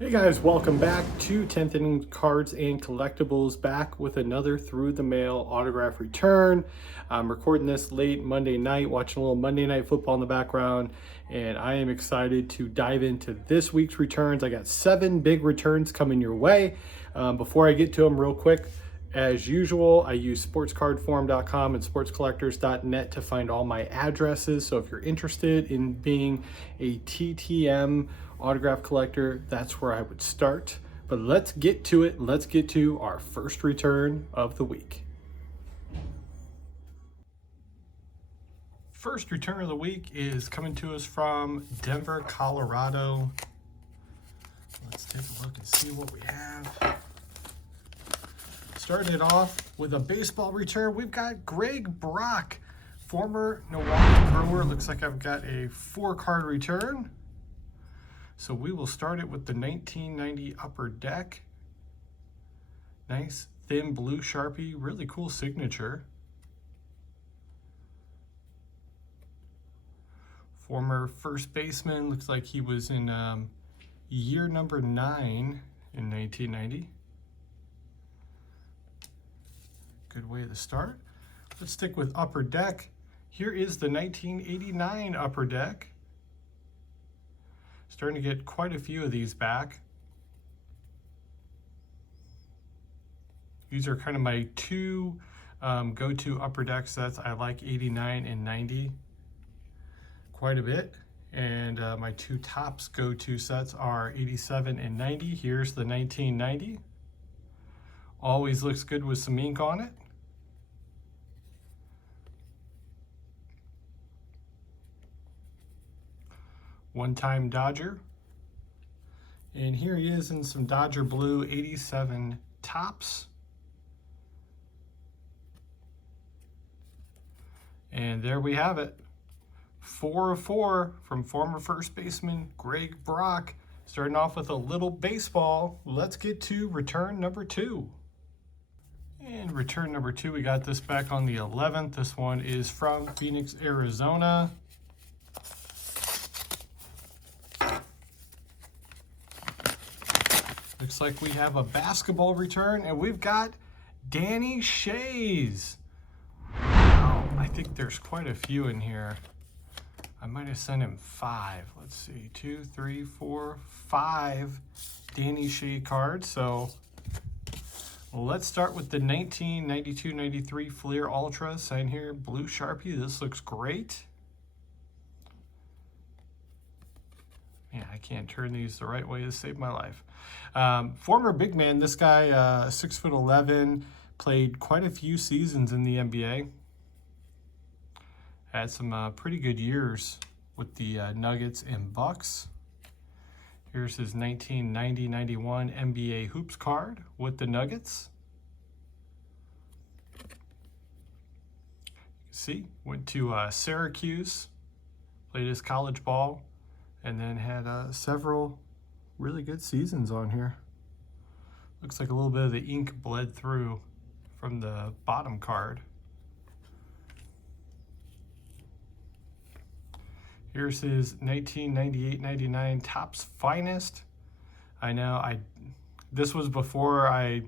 Hey guys, welcome back to 10th Inning Cards and Collectibles, back with another through the mail autograph return. I'm recording this late Monday night, watching a little Monday Night Football in the background, and I am excited to dive into this week's returns. I got 7 big returns coming your way. Before I get to them real quick, as usual, I use sportscardforum.com and sportscollectors.net to find all my addresses. So if you're interested in being a TTM autograph collector, that's where I would start. But let's get to it. Let's get to our first return of the week. First return of the week is coming to us from Denver, Colorado. Let's take a look and see what we have. Starting it off with a baseball return, we've got Greg Brock, former Milwaukee Brewer. Looks like I've got a 4-card return. So we will start it with the 1990 Upper Deck. Nice thin blue Sharpie, really cool signature. Former first baseman, looks like he was in year number 9 in 1990. Good way to start. Let's stick with Upper Deck. Here is the 1989 Upper Deck. Starting to get quite a few of these back. These are kind of my two go-to Upper Deck sets. I like 89 and 90 quite a bit. And my two tops go-to sets are 87 and 90. Here's the 1990. Always looks good with some ink on it. One-time Dodger. And here he is in some Dodger blue 87 tops. And there we have it. 4 of 4 from former first baseman Greg Brock. Starting off with a little baseball. Let's get to return number 2. And return number 2, we got this back on the 11th. This one is from Phoenix, Arizona. Looks like we have a basketball return, and we've got Danny Shays. Wow, I think there's quite a few in here. I might have sent him 5. Let's see, 2, 3, 4, 5 Danny Shay cards. So let's start with the 1992-93 Fleer Ultra. Sign here, blue Sharpie. This looks great. Yeah, I can't turn these the right way to save my life. Former big man, this guy, 6'11", played quite a few seasons in the NBA. Had some pretty good years with the Nuggets and Bucks. Here's his 1990-91 NBA Hoops card with the Nuggets. You can see, went to Syracuse, played his college ball, and then had several really good seasons on here. Looks like a little bit of the ink bled through from the bottom card. Here's his 1998-99 Topps Finest. I know this was before I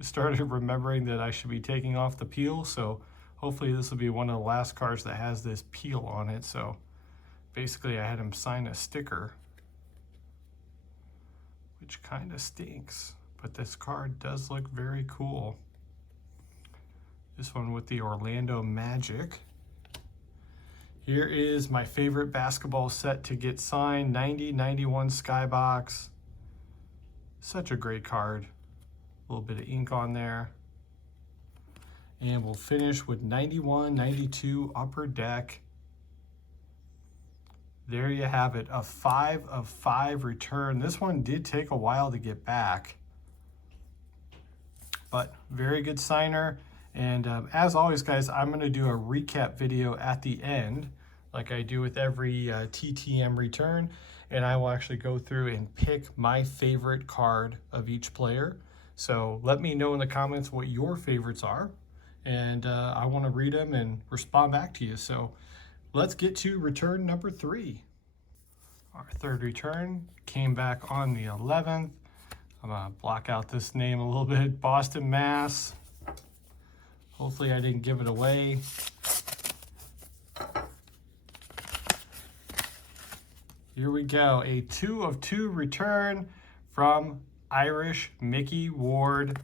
started remembering that I should be taking off the peel, so hopefully this will be one of the last cards that has this peel on it. So basically I had him sign a sticker, which kind of stinks, but this card does look very cool. This one with the Orlando Magic. Here is my favorite basketball set to get signed, 90-91 Skybox. Such a great card. A little bit of ink on there. And we'll finish with 91-92 Upper Deck. There you have it, a 5 of 5 return. This one did take a while to get back, but very good signer. And as always, guys, I'm going to do a recap video at the end, like I do with every TTM return, and I will actually go through and pick my favorite card of each player. So let me know in the comments what your favorites are, and I want to read them and respond back to you. So let's get to return number 3. Our third return came back on the 11th. I'm gonna block out this name a little bit. Boston, Mass. Hopefully I didn't give it away. Here we go, a 2 of 2 return from Irish Mickey Ward.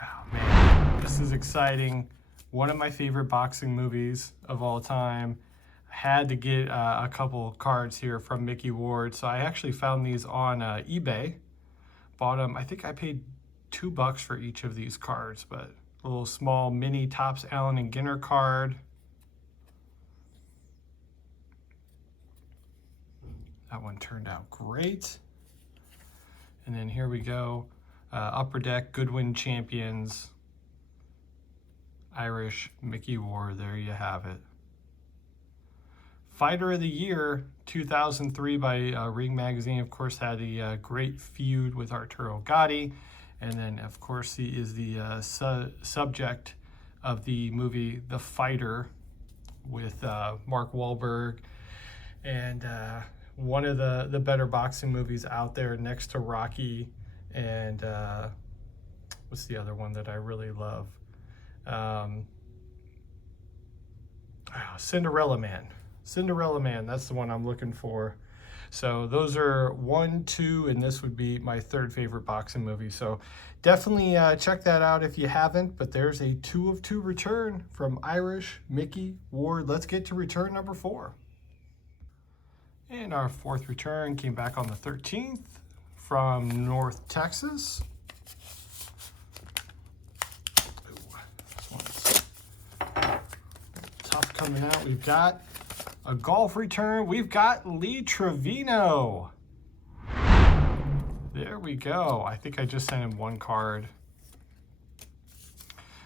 Oh man, this is exciting. One of my favorite boxing movies of all time. I had to get a couple cards here from Mickey Ward. So I actually found these on eBay. Bought them, I think I paid $2 for each of these cards, but a little small mini Topps Allen and Ginter card. That one turned out great. And then here we go. Upper Deck Goodwin Champions. Irish Mickey Ward, there you have it. Fighter of the Year 2003 by Ring Magazine, of course, had a great feud with Arturo Gatti. And then, of course, he is the subject of the movie The Fighter with Mark Wahlberg. And one of the better boxing movies out there next to Rocky. And what's the other one that I really love? Cinderella Man. Cinderella Man, that's the one I'm looking for. So those are 1, 2, and this would be my third favorite boxing movie. So definitely check that out if you haven't. But there's a 2 of 2 return from Irish Mickey Ward. Let's get to return number 4. And our fourth return came back on the 13th from North Texas. Ooh, this one's tough coming out. We've got a golf return. We've got Lee Travino. There we go. I think I just sent him one card.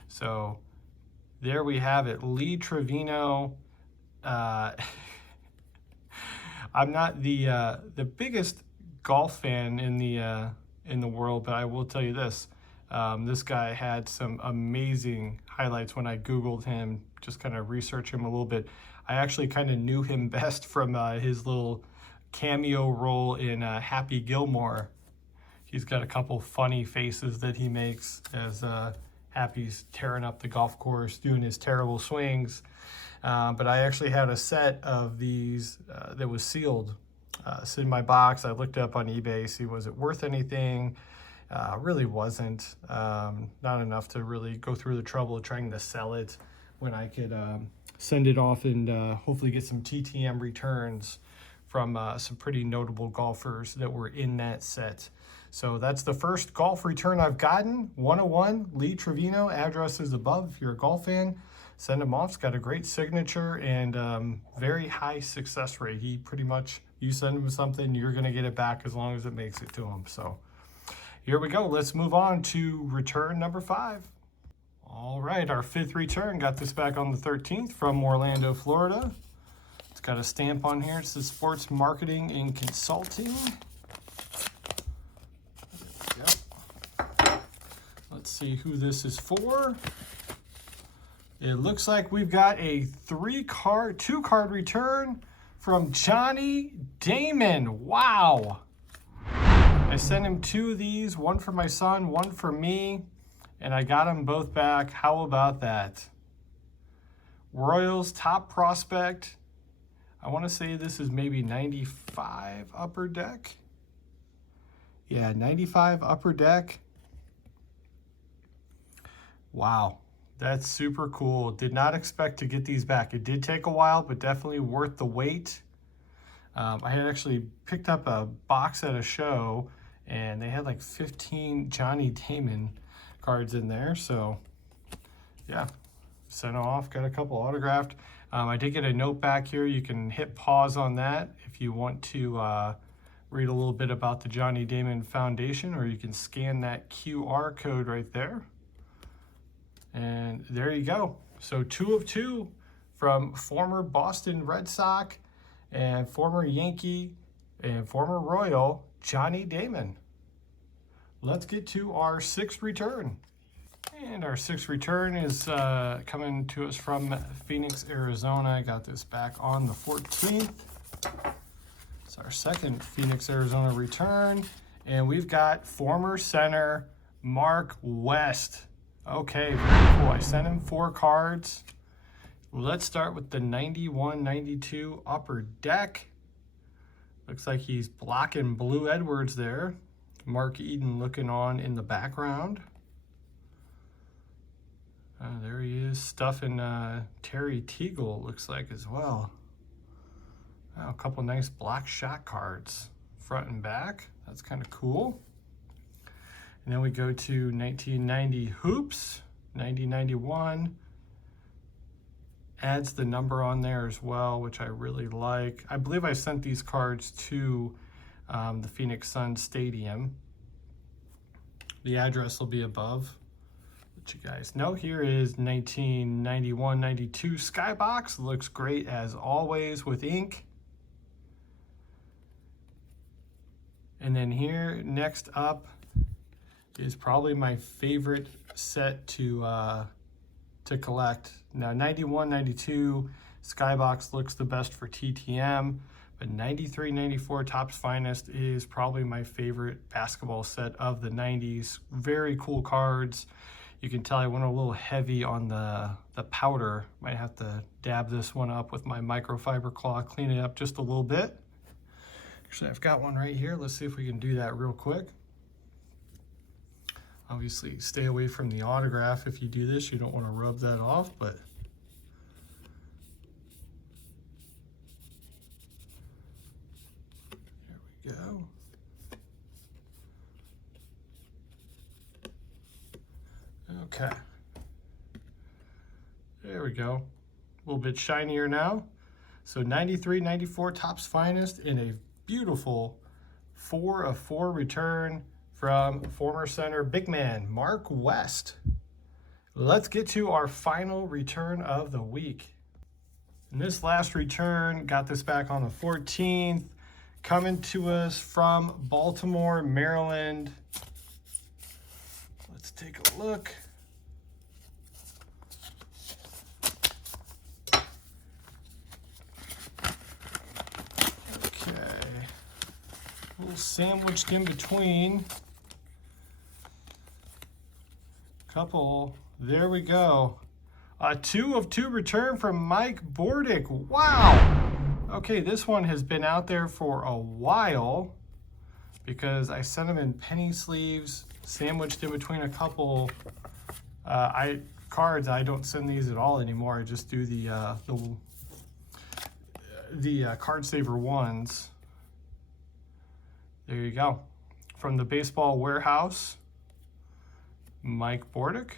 So there we have it. Lee Travino. I'm not the biggest golf fan in the world, but I will tell you this. This guy had some amazing highlights when I Googled him, just kind of research him a little bit. I actually kind of knew him best from his little cameo role in Happy Gilmore. He's got a couple funny faces that he makes as Happy's tearing up the golf course, doing his terrible swings. But I actually had a set of these that was sealed. It's in my box. I looked up on eBay, see was it worth anything. Really wasn't. Not enough to really go through the trouble of trying to sell it when I could send it off and hopefully get some TTM returns from some pretty notable golfers that were in that set. So that's the first golf return I've gotten. 101 Lee Travino. Address is above if you're a golf fan. Send him off. It's got a great signature and very high success rate. He pretty much, you send him something, you're going to get it back as long as it makes it to him. So here we go. Let's move on to return number 5. All right, our fifth return. Got this back on the 13th from Orlando, Florida. It's got a stamp on here. It says Sports Marketing and Consulting. There we go. Let's see who this is for. It looks like we've got a 2-card return from Johnny Damon. Wow. I sent him 2 of these, one for my son, one for me, and I got them both back. How about that? Royals top prospect. I want to say this is maybe 95 Upper Deck. Yeah, 95 Upper Deck. Wow. That's super cool. Did not expect to get these back. It did take a while, but definitely worth the wait. I had actually picked up a box at a show, and they had like 15 Johnny Damon cards in there. So, yeah, sent off. Got a couple autographed. I did get a note back here. You can hit pause on that if you want to read a little bit about the Johnny Damon Foundation, or you can scan that QR code right there. And there you go. So 2 of 2 from former Boston Red Sox and former Yankee and former Royal, Johnny Damon. Let's get to our 6th return. And our 6th return is coming to us from Phoenix, Arizona. I got this back on the 14th. It's It's our second Phoenix, Arizona return. And we've got former center Mark West. Okay, very cool. I sent him 4 cards. Let's start with the 91-92 upper deck. Looks like he's blocking Blue Edwards there. Mark Eden looking on in the background. There he is, stuffing Terry Teagle, looks like, as well. A couple nice block shot cards, front and back. That's kind of cool. And then we go to 1990 Hoops, 90-91. Adds the number on there as well, which I really like. I believe I sent these cards to the Phoenix Suns Stadium. The address will be above. Let you guys know. Here is 1991-92 Skybox. Looks great as always with ink. And then here, next up, is probably my favorite set to collect. Now, 91-92 Skybox looks the best for TTM, but 93-94 Topps Finest is probably my favorite basketball set of the 90s. Very cool cards. You can tell I went a little heavy on the powder. Might have to dab this one up with my microfiber cloth, clean it up just a little bit. Actually, I've got one right here. Let's see if we can do that real quick. Obviously, stay away from the autograph if you do this. You don't want to rub that off, but there we go. Okay. There we go. A little bit shinier now. So 93-94 Topps Finest in a beautiful 4 of 4 return from former center big man Mark West. Let's get to our final return of the week. And this last return, got this back on the 14th, coming to us from Baltimore, Maryland. Let's take a look. Okay, a little sandwiched in between. Couple, there we go. A 2 of 2 return from Mike Bordick. Wow. Okay, this one has been out there for a while because I sent them in penny sleeves, sandwiched in between a couple cards. I don't send these at all anymore. I just do the card saver ones. There you go. From the Baseball Warehouse, Mike Bordick.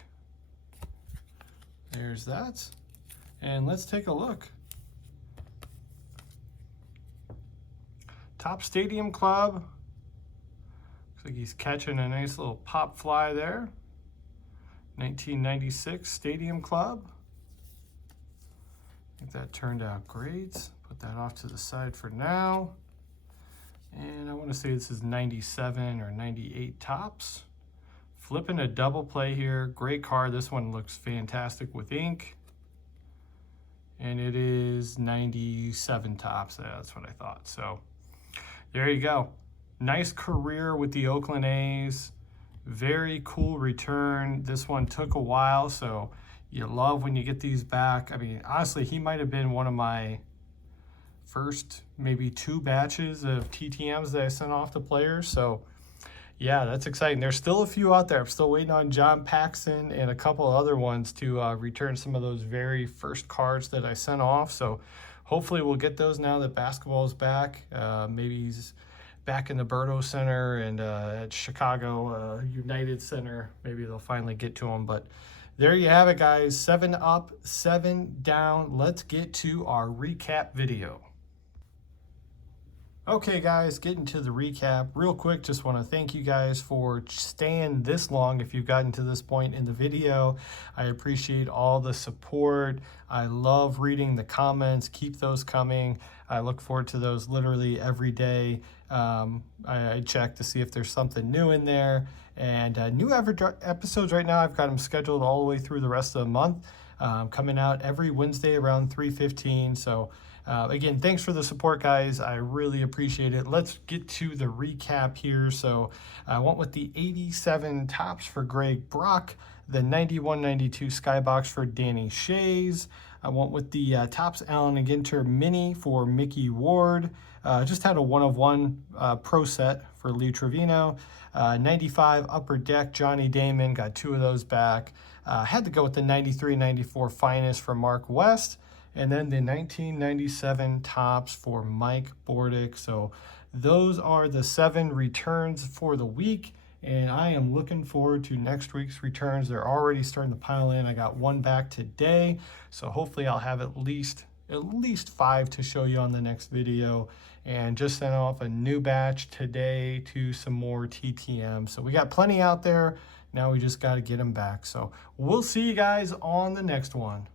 There's that. And let's take a look. Top Stadium Club. Looks like he's catching a nice little pop fly there. 1996 Stadium Club. I think that turned out great. Put that off to the side for now. And I want to say this is 97 or 98 Topps. Flipping a double play here. Great card. This one looks fantastic with ink. And it is 97 Topps. Yeah, that's what I thought. So there you go. Nice career with the Oakland A's. Very cool return. This one took a while, so you love when you get these back. I mean, honestly, he might have been one of my first maybe 2 batches of TTMs that I sent off to players. So yeah, that's exciting. There's still a few out there. I'm still waiting on John Paxson and a couple other ones to return some of those very first cards that I sent off. So hopefully we'll get those now that basketball is back. Maybe he's back in the Berto Center and at Chicago United Center. Maybe they'll finally get to him. But there you have it, guys. 7 up, 7 down. Let's get to our recap video. Okay, guys, getting to the recap real quick. Just want to thank you guys for staying this long. If you've gotten to this point in the video, I appreciate all the support. I love reading the comments. Keep those coming. I look forward to those literally every day. I check to see if there's something new in there. And new episodes right now, I've got them scheduled all the way through the rest of the month. Coming out every Wednesday around 3:15. So Again, thanks for the support, guys. I really appreciate it. Let's get to the recap here. So I went with the 87 tops for Greg Brock, the 91-92 Skybox for Danny Shays. I went with the Tops Allen & Ginter Mini for Mickey Ward. Just had a 1-of-1 pro set for Lee Travino. 95 Upper Deck Johnny Damon, got 2 of those back. Had to go with the 93-94 Finest for Mark West. And then the 1997 Tops for Mike Bordick. So those are the 7 returns for the week. And I am looking forward to next week's returns. They're already starting to pile in. I got 1 back today. So hopefully I'll have at least 5 to show you on the next video. And just sent off a new batch today to some more TTM. So we got plenty out there. Now we just got to get them back. So we'll see you guys on the next one.